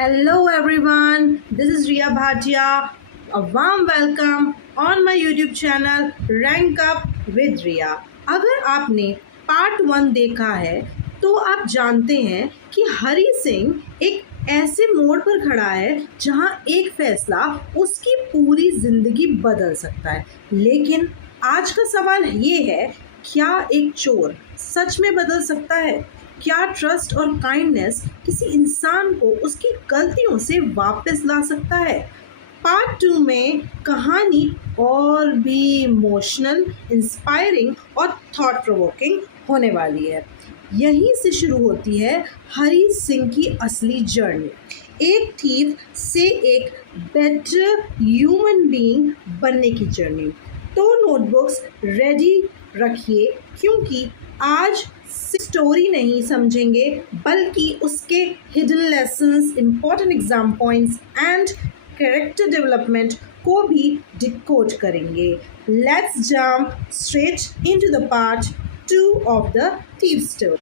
Hello everyone, this is Riya Bhatia. A warm welcome on my YouTube channel Rank Up with Riya. अगर आपने part 1 देखा है तो आप जानते हैं कि हरी सिंह एक ऐसे मोड़ पर खड़ा है जहां एक फैसला उसकी पूरी जिंदगी बदल सकता है। लेकिन आज का सवाल ये है, क्या एक चोर सच में बदल सकता है? क्या ट्रस्ट और काइंडनेस किसी इंसान को उसकी गलतियों से वापस ला सकता है? पार्ट 2 में कहानी और भी इमोशनल, इंस्पायरिंग और थॉट प्रोवोकिंग होने वाली है। यहीं से शुरू होती है हरी सिंह की असली जर्नी, एक थीव से एक बेटर ह्यूमन बीइंग बनने की जर्नी। तो नोटबुक्स रेडी रखिए, क्योंकि आज स्टोरी नहीं समझेंगे बल्कि उसके hidden lessons, important exam points and character development को भी डिकोड करेंगे। Let's jump straight into the part 2 of the thief story.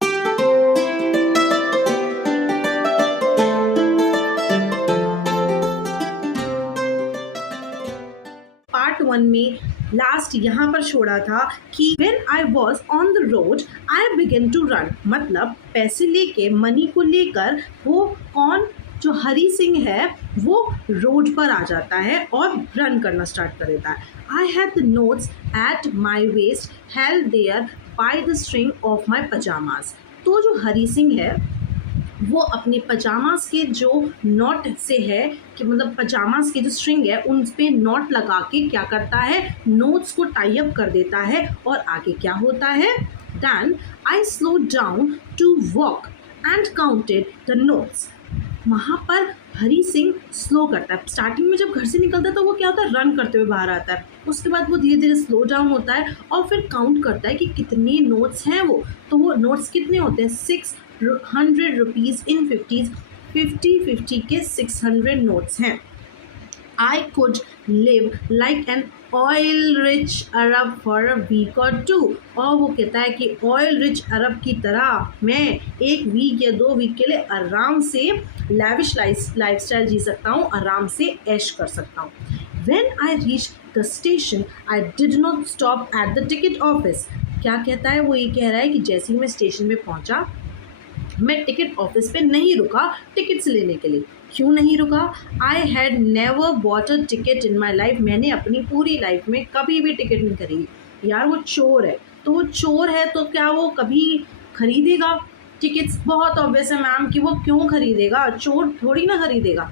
Part 1 में लास्ट यहाँ पर छोड़ा था कि when I was on the road I began to run, मतलब पैसे लेके, मनी को लेकर वो कौन, जो हरी सिंह है, वो रोड पर आ जाता है और रन करना स्टार्ट कर देता है। I had the notes at my waist held there by the string of my pajamas। तो जो हरी सिंह है वो अपने पजामास के जो नॉट से है, कि मतलब पजामास की जो स्ट्रिंग है उन पे नॉट लगा के क्या करता है, नोट्स को टाई अप कर देता है। और आगे क्या होता है, then I slow down to walk and counted the notes. वहाँ पर हरी सिंह स्लो करता है। स्टार्टिंग में जब घर से निकलता है तो वो क्या होता है, रन करते हुए बाहर आता है। उसके बाद वो धीरे धीरे स्लो डाउन होता है और फिर काउंट करता है कि कितने नोट्स हैं वो। तो वो नोट्स कितने होते हैं, 600 रुपीज़ इन 50s, 50 के 600 नोट्स हैं। I could live like an oil rich Arab for a week or two। और वो कहता है कि ऑयल रिच अरब की तरह मैं एक वीक या 2 वीक के लिए आराम से लैविश लाइफस्टाइल जी सकता हूँ, आराम से ऐश कर सकता हूँ। When I reached the station, I did not stop at the ticket office। क्या कहता है, वो ये कह रहा है कि जैसे ही मैं स्टेशन पे पहुँचा, मैं टिकट ऑफिस पे नहीं रुका टिकट्स लेने के लिए। क्यों नहीं रुका? I had never bought a ticket in my life. मैंने अपनी पूरी लाइफ में कभी भी टिकट नहीं खरीदी। यार वो चोर है, तो वो चोर है तो क्या वो कभी खरीदेगा टिकट्स? बहुत ऑब्वियस है मैम कि वो क्यों खरीदेगा, चोर थोड़ी ना खरीदेगा।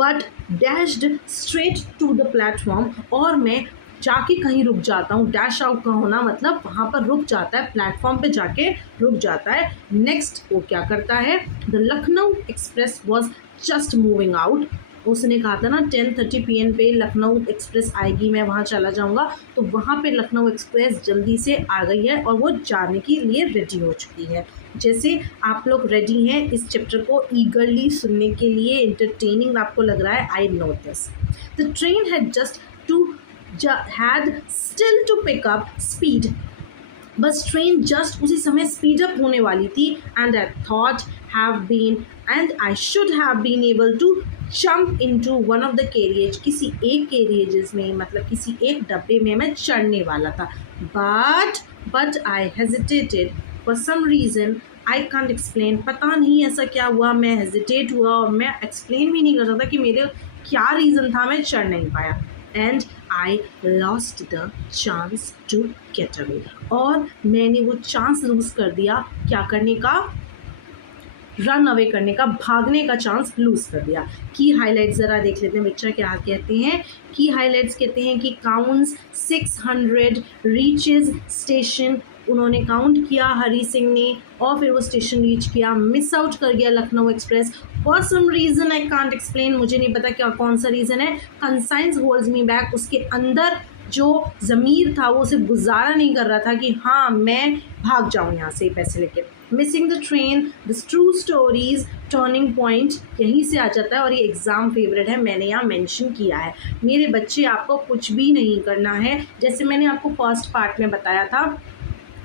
But dashed straight to the platform, और मैं जाके कहीं रुक जाता हूँ। डैश आउट का होना मतलब वहाँ पर रुक जाता है, प्लेटफॉर्म पे जाके रुक जाता है। नेक्स्ट वो क्या करता है, the Lucknow express was just moving out. उसने कहा था ना 10:30 PM पे लखनऊ एक्सप्रेस आएगी, मैं वहाँ चला जाऊँगा। तो वहाँ पे लखनऊ एक्सप्रेस जल्दी से आ गई है और वो जाने के लिए रेडी हो चुकी है। जैसे आप लोग रेडी हैं इस चैप्टर को ईगरली सुनने के लिए, इंटरटेनिंग आपको लग रहा है, I know this. The train had had still to pick up speed, बस ट्रेन जस्ट उसी समय स्पीड अप होने वाली थी। And I should have been able to jump into one of the carriage, किसी एक कैरियजेस में, मतलब किसी एक डब्बे में मैं चढ़ने वाला था। But I hesitated for some reason I can't explain. पता नहीं ऐसा क्या हुआ, मैं हेजिटेट हुआ और मैं एक्सप्लेन भी नहीं कर सकता कि मेरे क्या रीज़न था, मैं चढ़ नहीं पाया। And I lost the chance to get away, और मैंने वो चांस लूज कर दिया, क्या करने का, रन अवे करने का, भागने का चांस लूज कर दिया। की हाइलाइट्स ज़रा देख लेते हैं बच्चा क्या कहते हैं। की हाइलाइट्स कहते हैं कि काउंट्स 600, रीचेज स्टेशन, उन्होंने काउंट किया हरी सिंह ने, और फिर वो स्टेशन रीच किया, मिस आउट कर गया Lucknow express for some reason I can't explain, मुझे नहीं पता क्या कौन सा रीज़न है। कंसाइंस होल्ड्स मी बैक, उसके अंदर जो ज़मीर था वो उसे गुजारा नहीं कर रहा था कि हाँ मैं भाग जाऊँ यहाँ से पैसे लेके। Missing the train, the true stories, turning point, यहीं से आ जाता है। और ये एग्ज़ाम फेवरेट है, मैंने यहाँ मेंशन किया है। मेरे बच्चे, आपको कुछ भी नहीं करना है, जैसे मैंने आपको फर्स्ट पार्ट में बताया था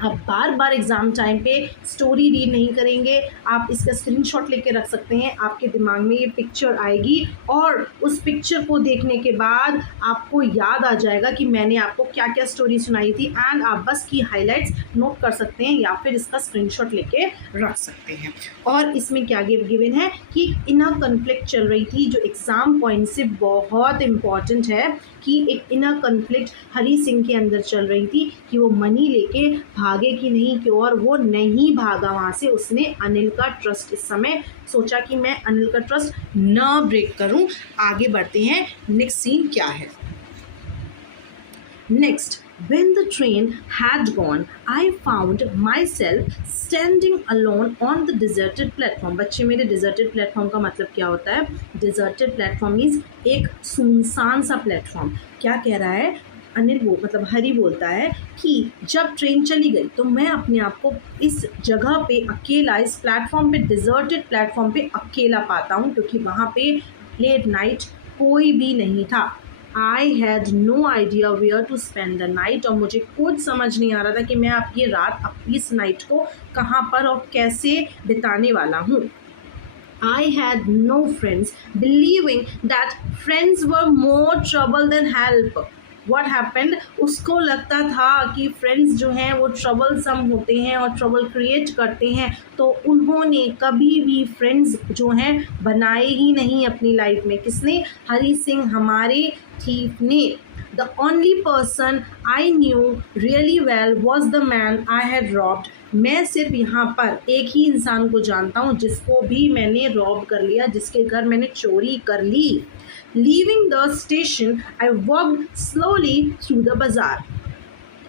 आप बार बार एग्ज़ाम टाइम पे स्टोरी रीड नहीं करेंगे, आप इसका स्क्रीनशॉट लेके रख सकते हैं। आपके दिमाग में ये पिक्चर आएगी और उस पिक्चर को देखने के बाद आपको याद आ जाएगा कि मैंने आपको क्या क्या स्टोरी सुनाई थी, एंड आप बस की हाइलाइट्स नोट कर सकते हैं या फिर इसका स्क्रीनशॉट लेके रख सकते हैं। और इसमें क्या गिवन है कि इनर कन्फ्लिक्ट चल रही थी, जो एग्ज़ाम पॉइंट से बहुत इम्पॉर्टेंट है कि एक इनर कन्फ्लिक्ट हरी सिंह के अंदर चल रही थी कि वो मनी लेके भागे कि नहीं, कि और वो नहीं भागा वहाँ से। उसने अनिल का ट्रस्ट, इस समय सोचा कि मैं अनिल का ट्रस्ट ना ब्रेक करूँ। आगे बढ़ते हैं, नेक्स्ट सीन क्या है। Next, when the train had gone, I found myself standing alone on the deserted platform. बच्चे मेरे, deserted platform का मतलब क्या होता है? deserted platform means एक सुनसान सा प्लेटफॉर्म। क्या कह रहा है अनिल, वो मतलब हरी बोलता है कि जब ट्रेन चली गई तो मैं अपने आप को इस जगह पे अकेला, इस प्लेटफॉर्म पे, डिजर्टेड प्लेटफॉर्म पे अकेला पाता हूँ, क्योंकि वहाँ पे लेट नाइट कोई भी नहीं था। I had no idea where to spend the night, और मुझे कुछ समझ नहीं आ रहा था कि मैं अब ये रात, अब इस नाइट को कहाँ पर और कैसे बिताने वाला हूँ। I had no friends, believing that friends were more trouble than help. What happened? उसको लगता था कि फ्रेंड्स जो हैं वो ट्रबलसम होते हैं और ट्रबल क्रिएट करते हैं, तो उन्होंने कभी भी फ्रेंड्स जो हैं बनाए ही नहीं अपनी लाइफ में। किसने? हरी सिंह, हमारे थीफ ने। The only person I knew really well was the man I had robbed. मैं सिर्फ यहाँ पर एक ही इंसान को जानता हूँ जिसको भी मैंने रॉब कर लिया, जिसके घर मैंने चोरी कर ली। Leaving the station, I walked slowly through the bazaar.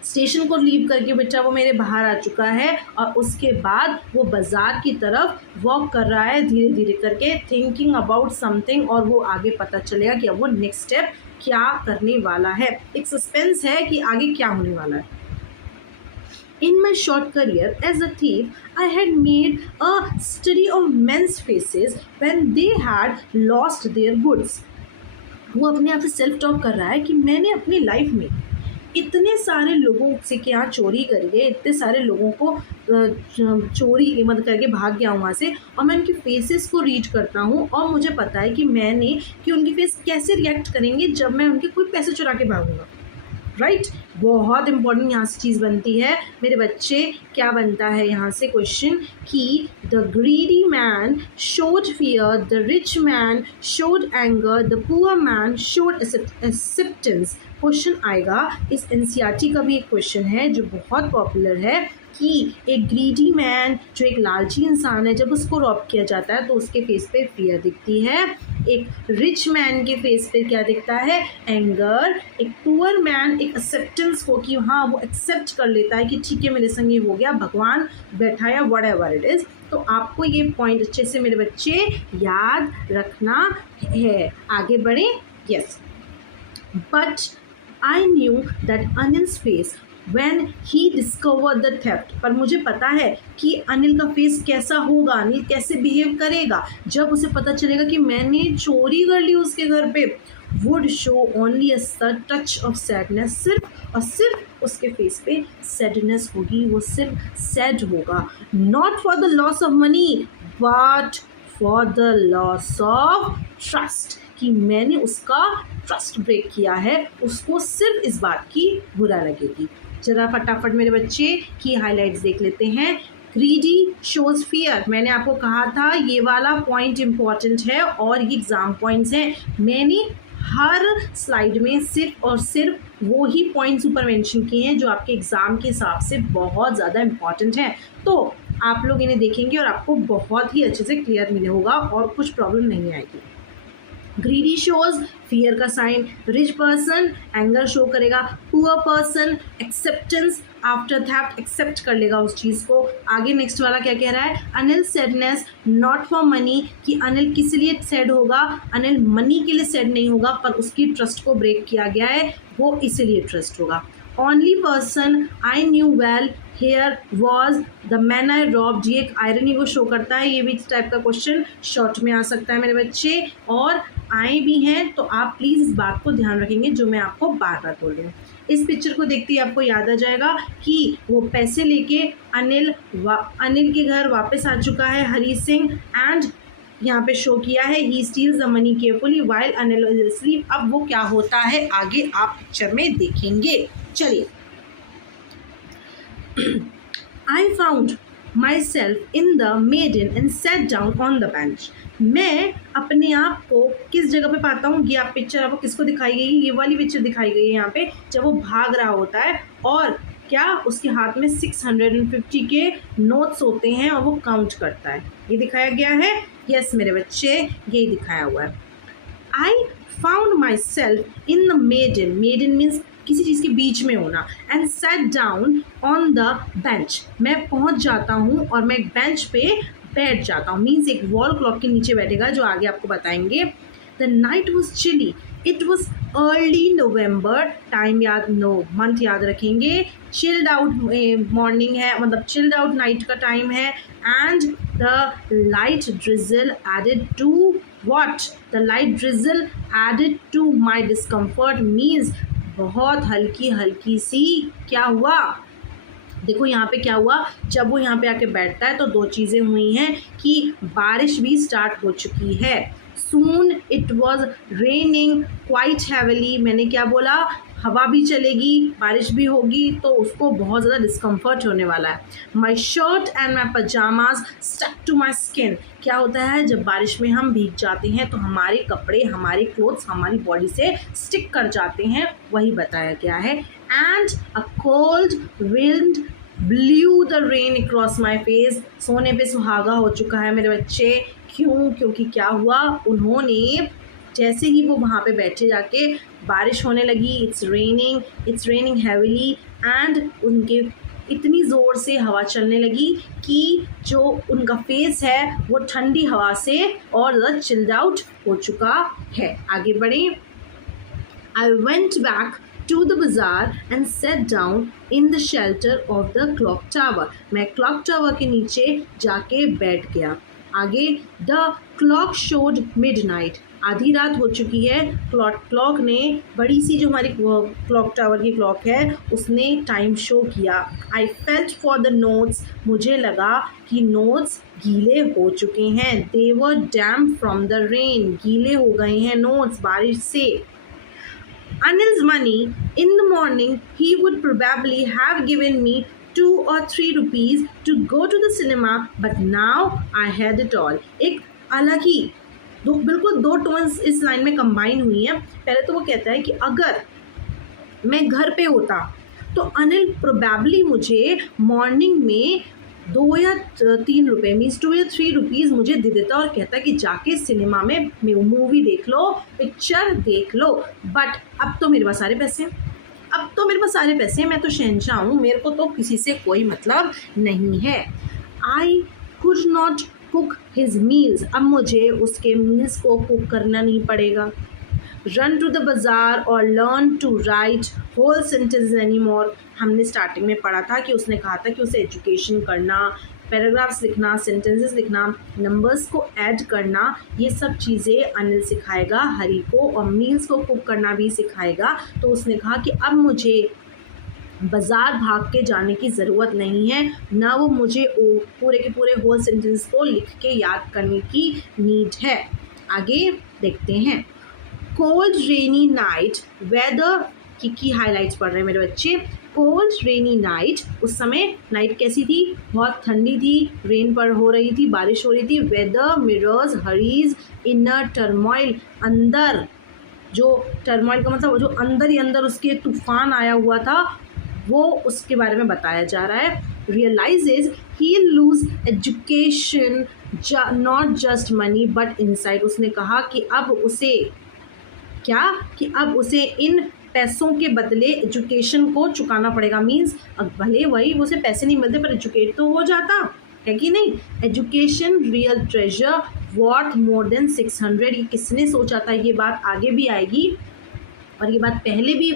Station को लीव करके बेटा वो मेरे बाहर आ चुका है, और उसके बाद वो बाज़ार की तरफ वॉक कर रहा है धीरे धीरे करके, थिंकिंग अबाउट समथिंग, और वो आगे पता चलेगा कि अब वो नेक्स्ट स्टेप क्या करने वाला है। एक सस्पेंस है कि आगे क्या होने वाला है। In my short career as a thief, I had made a study of men's faces when they had lost their goods. वो अपने आप से सेल्फ टॉक कर रहा है कि मैंने अपनी लाइफ में इतने सारे लोगों से क्या चोरी करी है, इतने सारे लोगों को चोरी मत करके भाग गया हूँ वहाँ से, और मैं उनके फेसेस को रीड करता हूँ, और मुझे पता है कि उनके फेस कैसे रिएक्ट करेंगे जब मैं उनके कोई पैसे चुरा के भागूंगा। राइट, बहुत इंपॉर्टेंट यहाँ से चीज़ बनती है मेरे बच्चे। क्या बनता है यहाँ से क्वेश्चन कि the greedy man showed fear, the rich man showed anger, the poor man showed acceptance. Question आएगा, इस एनसीईआरटी का भी एक क्वेश्चन है जो बहुत पॉपुलर है कि एक ग्रीडी मैन, जो एक लालची इंसान है, जब उसको रॉब किया जाता है तो उसके फेस पे फियर दिखती है। एक रिच मैन के फेस पे क्या दिखता है? एंगर। एक पुअर मैन एक एक्सेप्टेंस को, कि हाँ वो एक्सेप्ट कर लेता है कि ठीक है मेरे संग ये हो गया, भगवान बैठा या वट एवर इट इज़। तो आपको ये पॉइंट अच्छे से मेरे बच्चे याद रखना है। आगे बढ़ें। Yes, but I knew that Anil's face when he discovered the theft, पर मुझे पता है कि अनिल का फेस कैसा होगा, अनिल कैसे बिहेव करेगा जब उसे पता चलेगा कि मैंने चोरी कर ली उसके घर पे। would show only a touch of sadness, सिर्फ और सिर्फ उसके फेस पे सैडनेस होगी, वो सिर्फ सैड होगा। not for the loss of money but for the loss of trust, कि मैंने उसका ट्रस्ट ब्रेक किया है, उसको सिर्फ इस बात की बुरा लगेगी। जरा फटाफट मेरे बच्चे की हाइलाइट्स देख लेते हैं। ग्रीडी शोज फियर, मैंने आपको कहा था ये वाला पॉइंट इम्पॉर्टेंट है और ये एग्ज़ाम पॉइंट्स हैं। मैंने हर स्लाइड में सिर्फ और सिर्फ वो ही पॉइंट्स ऊपर मेंशन किए हैं जो आपके एग्ज़ाम के हिसाब से बहुत ज़्यादा इम्पॉर्टेंट हैं। तो आप लोग इन्हें देखेंगे और आपको बहुत ही अच्छे से क्लियर मिले होगा और कुछ प्रॉब्लम नहीं आएगी। ग्रीडी शोज फियर का sign, rich person anger show करेगा, poor person acceptance after theft, accept कर लेगा उस चीज़ को। आगे नेक्स्ट वाला क्या कह रहा है? Anil sadness not for money, कि अनिल किस लिए सैड होगा? अनिल मनी के लिए सैड नहीं होगा, पर उसकी ट्रस्ट को ब्रेक किया गया है, वो इसीलिए ट्रस्ट होगा। Only person I knew well hair was the man I robbed. ये एक आयरनी को शो करता है। ये भी इस टाइप का क्वेश्चन शॉर्ट में आ सकता है मेरे बच्चे, और आए भी हैं, तो आप प्लीज़ इस बात को ध्यान रखेंगे जो मैं आपको बार बार बोल रही हूँ। इस पिक्चर को देखते ही आपको याद आ जाएगा कि वो पैसे लेके अनिल के घर वापस आ चुका है हरी सिंह, एंड यहाँ पे शो किया है ही steals the money carefully while Anil is asleep। अब वो क्या होता है आगे आप पिक्चर में देखेंगे। चलिए, I found myself in the maiden and sat down on the bench। मैं अपने आप को किस जगह पे पाता हूँ? ये आप पिक्चर आपको किसको दिखाई गई है? ये वाली पिक्चर दिखाई गई है यहाँ पे, जब वो भाग रहा होता है और क्या उसके हाथ में 650 के नोट्स होते हैं और वो काउंट करता है। ये दिखाया गया है। यस मेरे बच्चे, यही दिखाया हुआ है। I found myself in the maiden. Maiden means किसी चीज़ के बीच में होना। And set down on the bench. मैं पहुंच जाता हूं और मैं एक बेंच पे बैठ जाता हूँ। मीन्स एक वॉल क्लॉक के नीचे बैठेगा, जो आगे आपको बताएंगे। The night was chilly. It was early November. Time याद, नो मंथ याद रखेंगे। चिल्ड आउट मॉर्निंग है, मतलब चिल्ड आउट नाइट का टाइम है। And the light drizzle added to what? The light drizzle added to my discomfort. Means बहुत हल्की हल्की सी क्या हुआ? देखो यहाँ पे क्या हुआ, जब वो यहाँ पे आके बैठता है तो दो चीज़ें हुई हैं कि बारिश भी स्टार्ट हो चुकी है। Soon it was raining quite heavily. मैंने क्या बोला? हवा भी चलेगी, बारिश भी होगी, तो उसको बहुत ज़्यादा डिस्कम्फर्ट होने वाला है। My shirt and my pyjamas stuck to my skin. क्या होता है जब बारिश में हम भीग जाते हैं तो हमारे कपड़े, हमारे क्लोथ्स हमारी बॉडी से स्टिक कर जाते हैं, वही बताया गया है। And a cold wind blue the rain across my face. सोने पे सुहागा हो चुका है मेरे बच्चे। क्यों? क्योंकि क्या हुआ, उन्होंने जैसे ही वो वहाँ पे बैठे जाके बारिश होने लगी। It's raining heavily. एंड उनके इतनी ज़ोर से हवा चलने लगी कि जो उनका फेस है वो ठंडी हवा से और ज़्यादा चिल्ड आउट हो चुका है। आगे बढ़ें। I went back to the bazaar and sat down in the shelter of the clock tower। मैं clock tower के नीचे जाके बैठ गया। आगे the clock showed midnight। आधी रात हो चुकी है। क्लॉक ने, बड़ी सी जो हमारी क्लॉक टावर की क्लॉक है, उसने टाइम शो किया। I felt for the notes. मुझे लगा कि नोट्स गीले हो चुके हैं। दे वर डैम्प फ्रॉम द रेन। गीले हो गए हैं नोट्स बारिश से। Anil's money in the morning, he would probably have given me 2 or 3 rupees to go to the cinema, but now I had it all। एक अलग ही बिल्कुल दो टोन्स इस लाइन में कंबाइन हुई हैं। पहले तो वो कहता है कि अगर मैं घर पे होता तो अनिल प्रोबेबली मुझे मॉर्निंग में 2 या 3 रुपये मीन्स 2 या 3 रुपीज़ मुझे दे देता और कहता कि जाके सिनेमा में मूवी देख लो, पिक्चर देख लो। बट अब तो मेरे पास सारे पैसे हैं, मैं तो शहंशाह हूँ, मेरे को तो किसी से कोई मतलब नहीं है। I could not cook his meals. अब मुझे उसके मील्स को कुक करना नहीं पड़ेगा। रन टू द बाज़ार और learn to write whole sentence any more. हमने स्टार्टिंग में पढ़ा था कि उसने कहा था कि उसे एजुकेशन करना, पैराग्राफ्स लिखना, सेंटेंसेस लिखना, नंबर्स को ऐड करना, ये सब चीज़ें अनिल सिखाएगा हरी को, और मील्स को कुक करना भी सिखाएगा। तो उसने कहा कि अब मुझे बाज़ार भाग के जाने की ज़रूरत नहीं है, ना वो मुझे पूरे के पूरे होल सेंटेंस को लिख के याद करने की नीड है। आगे देखते हैं। कोल्ड रेनी नाइट वेदर की हाईलाइट्स पढ़ रहे हैं मेरे बच्चे। कोल्ड रेनी नाइट, उस समय नाइट कैसी थी? बहुत ठंडी थी, रेन पर हो रही थी, बारिश हो रही थी। Weather mirrors Hari's inner turmoil. अंदर जो टर्मोइल का मतलब जो अंदर ही अंदर उसके तूफान आया हुआ था, वो उसके बारे में बताया जा रहा है। Realises he lose education not just money but insight. उसने कहा कि अब उसे इन पैसों के बदले एजुकेशन को चुकाना पड़ेगा। मीन्स भले वही उसे पैसे नहीं मिलते पर एजुकेट तो हो जाता है कि नहीं। Education real treasure worth more than 600। ये किसने सोचा था? ये बात आगे भी आएगी। और ये बात पहले भी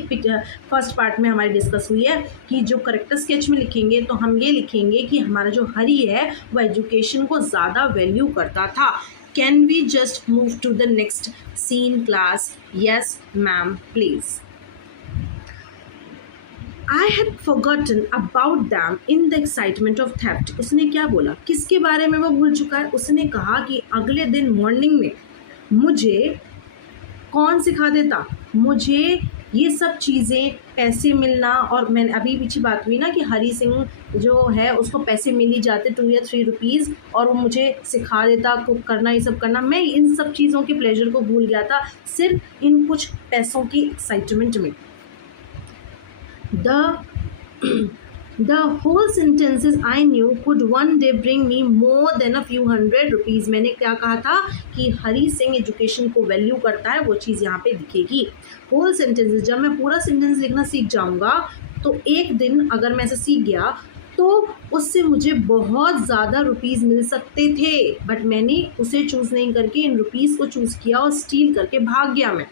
फर्स्ट पार्ट में हमारी डिस्कस हुई है कि जो करेक्टर स्केच में लिखेंगे तो हम ये लिखेंगे कि हमारा जो हरी है वो एजुकेशन को ज़्यादा वैल्यू करता था. Can we just move to the next scene class? Yes ma'am please. I had forgotten about them in the excitement of theft. उसने क्या बोला, किसके बारे में वो भूल चुका है? उसने कहा कि अगले दिन मॉर्निंग में मुझे कौन सिखा देता, मुझे ये सब चीज़ें, पैसे मिलना. और मैंने अभी पीछे बात हुई ना कि हरी सिंह जो है उसको पैसे मिल ही जाते 2 या 3 रुपीज़ और वो मुझे सिखा देता कुक करना, ये सब करना. मैं इन सब चीज़ों के प्लेजर को भूल गया था सिर्फ इन कुछ पैसों की एक्साइटमेंट में. The whole sentences I knew could one day bring me more than a few hundred rupees. मैंने क्या कहा था कि हरी सिंह एजुकेशन को वैल्यू करता है, वो चीज़ यहाँ पे दिखेगी. होल सेंटेंसेस, जब मैं पूरा सेंटेंस लिखना सीख जाऊँगा तो एक दिन अगर मैं ऐसा सीख गया तो उससे मुझे बहुत ज़्यादा रुपीज़ मिल सकते थे. बट मैंने उसे चूज़ नहीं करके इन रुपीज़ को चूज़ किया और स्टील करके भाग गया मैं.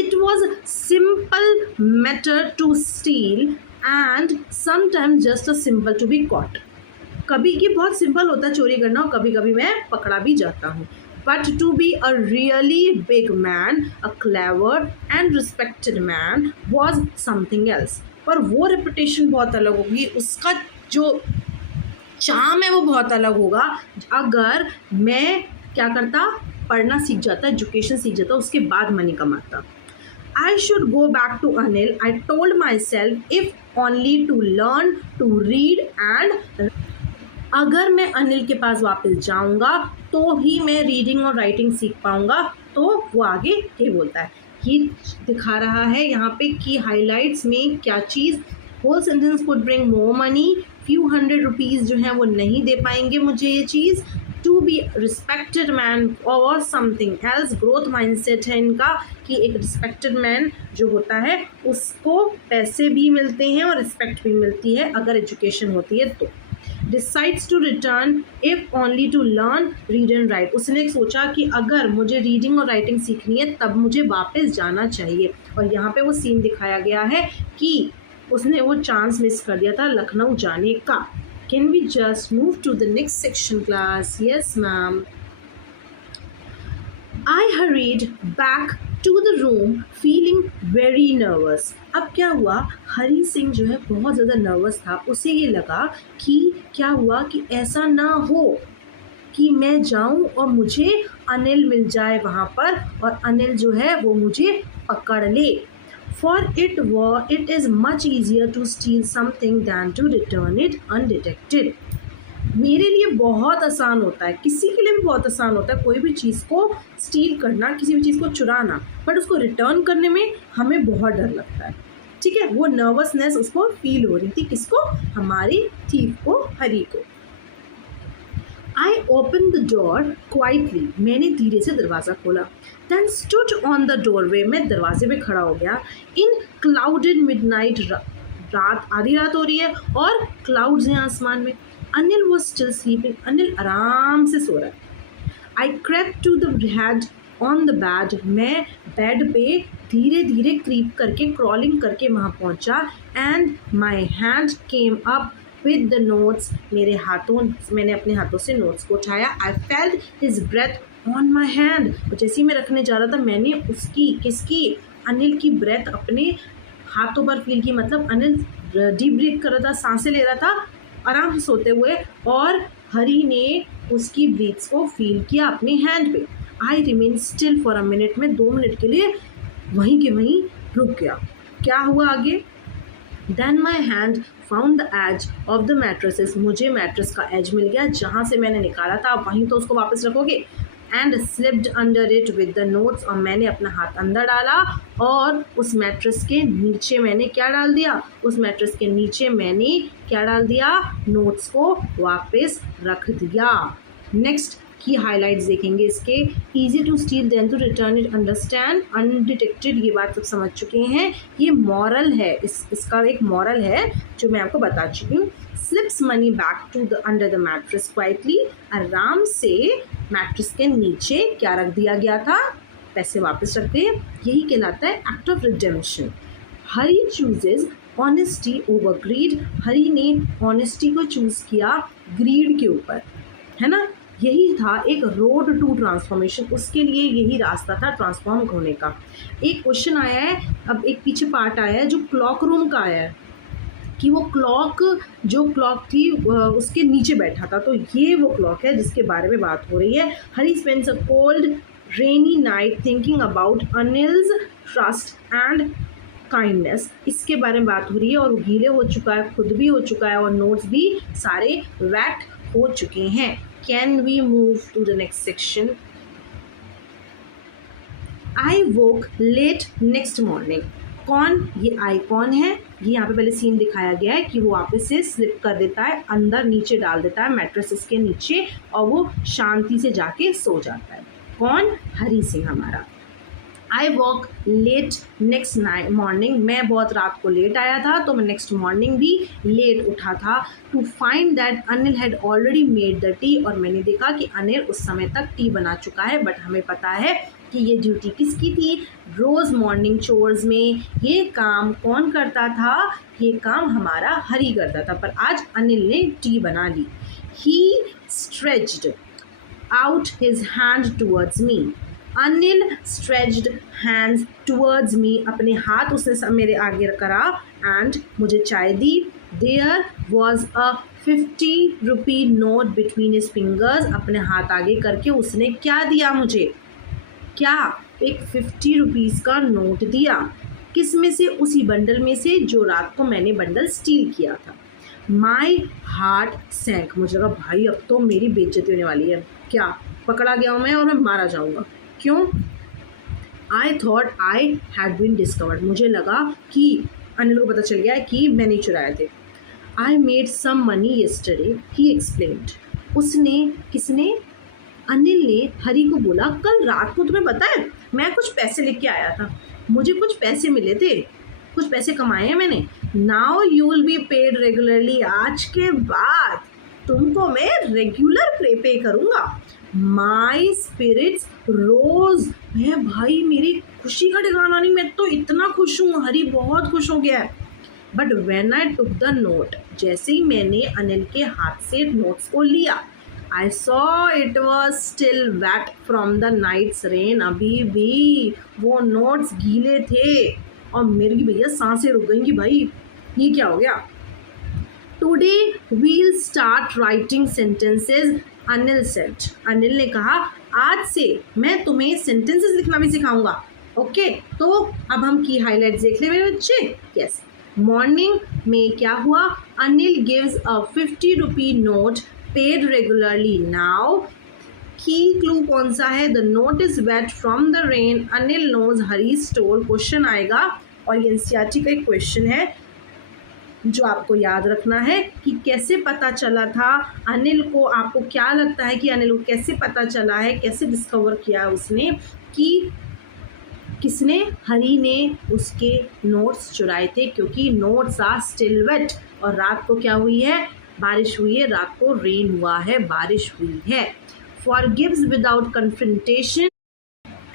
It was a simple matter to steal and sometimes just a simple to be caught. कभी ये बहुत सिंपल होता है चोरी करना और कभी कभी मैं पकड़ा भी जाता हूँ. But to be a really big man, a clever and respected man was something else. पर वो रेपुटेशन बहुत अलग होगी, उसका जो चार्म है वो बहुत अलग होगा अगर मैं क्या करता, पढ़ना सीख जाता, एजुकेशन सीख जाता, उसके बाद मनी कमाता. I should go back to Anil, I told myself, if only to learn to read and अगर मैं अनिल के पास वापस जाऊंगा तो ही मैं रीडिंग और राइटिंग सीख पाऊंगा. तो वो आगे ये बोलता है, ये दिखा रहा है यहाँ पे कि हाइलाइट्स में क्या चीज़. Whole sentence could bring more money, few 100 rupees जो है वो नहीं दे पाएंगे मुझे ये चीज़. टू बी रिस्पेक्टेड मैन और समथिंग एल्स. ग्रोथ माइंडसेट है इनका कि एक रिस्पेक्टेड मैन जो होता है उसको पैसे भी मिलते हैं और रिस्पेक्ट भी मिलती है अगर एजुकेशन होती है तो. Decides to return if only to learn read and write. उसने सोचा कि अगर मुझे रीडिंग और राइटिंग सीखनी है तब मुझे वापस जाना चाहिए. और यहाँ पे वो सीन दिखाया गया है कि उसने वो चांस मिस कर दिया था लखनऊ जाने का. Can we just move to the next section class? Yes ma'am. I hurried back to the room feeling very nervous. अब क्या हुआ, हरी सिंह जो है बहुत ज़्यादा नर्वस था. उसे ये लगा कि क्या हुआ कि ऐसा ना हो कि मैं जाऊं और मुझे अनिल मिल जाए वहाँ पर और अनिल जो है वो मुझे पकड़ ले. For it is much easier to steal something than to return it undetected. मेरे लिए बहुत आसान होता है, किसी के लिए भी बहुत आसान होता है कोई भी चीज़ को स्टील करना, किसी भी चीज़ को चुराना, बट उसको रिटर्न करने में हमें बहुत डर लगता है. ठीक है, वो नर्वसनेस उसको फील हो रही थी. किसको? हमारी थीफ को, हरी को. I opened the door quietly. मैंने धीरे से दरवाज़ा खोला. Then stood on the doorway. मैं दरवाजे पे खड़ा हो गया. In clouded midnight. रात, आधी रात हो रही है और क्लाउड्स हैं आसमान में. Anil was still sleeping. Anil आराम से सो रहा है. I crept to the head on the bed. मैं बेड पे धीरे धीरे क्रीप करके, क्रॉलिंग करके वहाँ पहुँचा. And my hand came up with the notes. मैंने अपने हाथों से नोट्स को उठाया. I felt his breath on my hand. जैसे ही मैं रखने जा रहा था मैंने किसकी, अनिल की ब्रेथ अपने हाथों पर फील की. मतलब अनिल डीप ब्रीथ कर रहा था, सांसें ले रहा था आराम से सोते हुए और हरी ने उसकी ब्रीथ्स को फील किया अपने हैंड पे. I remained still for a minute. मैं 2 मिनट के लिए वहीं के वहीं रुक गया. क्या हुआ आगे? Then my hand found the edge of the mattresses. मुझे मैट्रेस का एज मिल गया जहाँ से मैंने निकाला था. वहीं तो उसको वापस रखोगे. And slipped under it with the notes. और मैंने अपना हाथ अंदर डाला और उस मैट्रेस के नीचे मैंने क्या डाल दिया? उस मैट्रेस के नीचे मैंने क्या डाल दिया? नोट्स को वापस रख दिया. नेक्स्ट की हाइलाइट्स देखेंगे इसके. Easy to steal than to return it, understand, undetected. ये बात सब समझ चुके हैं. ये मॉरल है, इसका एक मॉरल है जो मैं आपको बता चुकी हूँ. Slips money back to the under the mattress quietly. आराम से मैट्रेस के नीचे क्या रख दिया गया था? पैसे वापस रख दे, यही कहलाता है act of redemption. Hari chooses honesty over greed, Hari ने ऑनेस्टी को चूज किया ग्रीड के ऊपर, है ना। यही था एक रोड टू ट्रांसफॉर्मेशन, उसके लिए यही रास्ता था ट्रांसफॉर्म होने का। एक क्वेश्चन आया है, अब एक पीछे पार्ट आया है जो क्लॉक रूम का आया है कि वो जो क्लॉक थी उसके नीचे बैठा था, तो ये वो क्लॉक है जिसके बारे में बात हो रही है। Hari spends a cold rainy night thinking about Anil's trust and kindness, इसके बारे में बात हो रही है। और गीले हो चुका है, खुद भी हो चुका है और नोट्स भी सारे वेट हो चुके हैं। Can we move to the next section. I woke late next morning, कौन, ये आई कौन है, ये यहाँ पे पहले सीन दिखाया गया है कि वो वापस से स्लिप कर देता है, अंदर नीचे डाल देता है मैट्रेसेस के नीचे और वो शांति से जाके सो जाता है। कौन, हरी सिंह हमारा। I walk late next morning, मैं बहुत रात को लेट आया था तो मैं नेक्स्ट मॉर्निंग भी लेट उठा था। To find that Anil had already made the tea, और मैंने देखा कि अनिल उस समय तक टी बना चुका है। बट हमें पता है कि ये ड्यूटी किसकी थी, रोज़ मॉर्निंग चोर्स में ये काम कौन करता था, ये काम हमारा हरी करता था, पर आज अनिल ने टी बना ली। He stretched out his hand towards me, Anil stretched hands towards me, अपने हाथ उसने मेरे आगे करा एंड मुझे चाय दी। There was a 50 rupee note between his fingers, अपने हाथ आगे करके उसने क्या दिया मुझे, क्या, एक 50 रुपीज़ का नोट दिया। किस में से, उसी बंडल में से जो रात को मैंने बंडल स्टील किया था। माई हार्ट सैंक, मुझे लगा भाई अब तो मेरी बेइज्जती होने वाली है, क्या पकड़ा गया हूँ मैं और मैं मारा जाऊँगा। क्यों, I thought I had been discovered, मुझे लगा कि अनिल को पता चल गया है कि मैंने चुराए थे। I made some money yesterday, he explained, उसने, किसने, अनिल ने हरी को बोला कल रात को तुम्हें पता है मैं कुछ पैसे लेके आया था, मुझे कुछ पैसे मिले थे, कुछ पैसे कमाए हैं मैंने। Now you will be paid regularly, आज के बाद तुमको मैं रेगुलर पे करूँगा। माई स्पिरिट्स रोज, मैं भाई मेरी खुशी का ठिकाना नहीं, मैं तो इतना खुश हूँ, हरी बहुत खुश हो गया है। But when I took the note, जैसे ही मैंने अनिल के हाथ से नोट्स को लिया, I saw it was still wet from the night's rain, अभी भी वो नोट्स गीले थे और मेरी भैया सांसें रुक गई कि भाई ये क्या हो गया। Today we'll start writing sentences, Anil said, Anil ने कहा आज से मैं तुम्हें सेंटेंसेस लिखना भी सिखाऊंगा। ओके, तो अब हम की हाईलाइट्स देख ले मेरे बच्चे। यस, मॉर्निंग में क्या हुआ, Anil gives a 50 rupee note paid regularly now. Key clue कौन सा है, the note is wet from the rain, Anil knows Hari stole. Question आएगा और ये एनसीईआरटी का एक क्वेश्चन है जो आपको याद रखना है कि कैसे पता चला था अनिल को, आपको क्या लगता है कि अनिल को कैसे पता चला है, कैसे डिस्कवर किया उसने कि किसने, हरी ने उसके नोट्स चुराए थे, क्योंकि नोट्स आर स्टिल वेट और रात को क्या हुई है, बारिश हुई है, रात को रेन हुआ है, बारिश हुई है। Forgives without confrontation,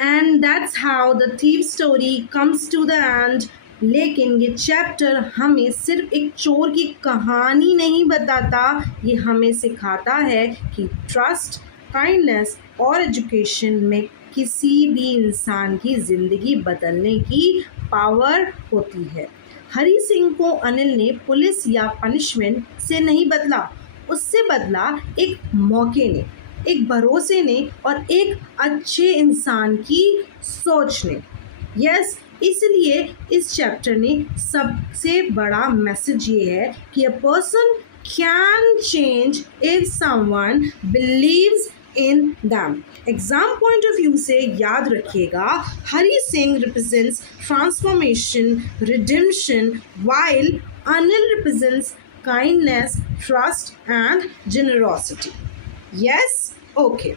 and that's how the thief story comes to the end. लेकिन ये चैप्टर हमें सिर्फ एक चोर की कहानी नहीं बताता, ये हमें सिखाता है कि ट्रस्ट, काइंडनेस और एजुकेशन में किसी भी इंसान की ज़िंदगी बदलने की पावर होती है। हरी सिंह को अनिल ने पुलिस या पनिशमेंट से नहीं बदला, उससे बदला एक मौके ने, एक भरोसे ने और एक अच्छे इंसान की सोच ने। यस, इसलिए इस चैप्टर ने सबसे बड़ा मैसेज ये है कि a person can change if someone believes in them. Exam point of view से याद रखिएगा, Hari Singh represents transformation, redemption, while Anil represents kindness, trust and generosity. Yes, okay.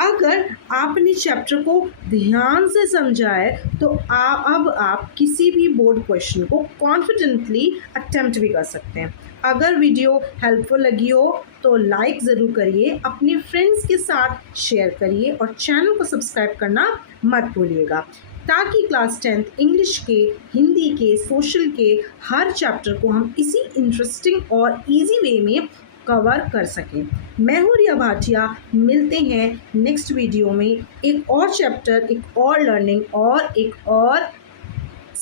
अगर आपने चैप्टर को ध्यान से समझा है तो अब आप किसी भी बोर्ड क्वेश्चन को कॉन्फिडेंटली अटेम्प्ट भी कर सकते हैं। अगर वीडियो हेल्पफुल लगी हो तो लाइक ज़रूर करिए, अपने फ्रेंड्स के साथ शेयर करिए और चैनल को सब्सक्राइब करना मत भूलिएगा, ताकि क्लास 10th इंग्लिश के, हिंदी के, सोशल के हर चैप्टर को हम इसी इंटरेस्टिंग और इजी वे में कवर कर सकें। मैं हूँ रिया भाटिया, मिलते हैं नेक्स्ट वीडियो में एक और चैप्टर, एक और लर्निंग और एक और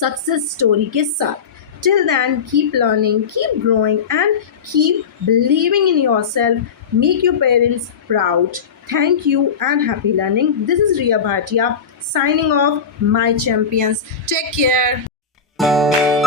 सक्सेस स्टोरी के साथ। Till then, keep learning, keep growing, and keep believing in yourself. Make your parents proud. Thank you and happy learning. This is Riya Bhatia signing off, my champions. Take care.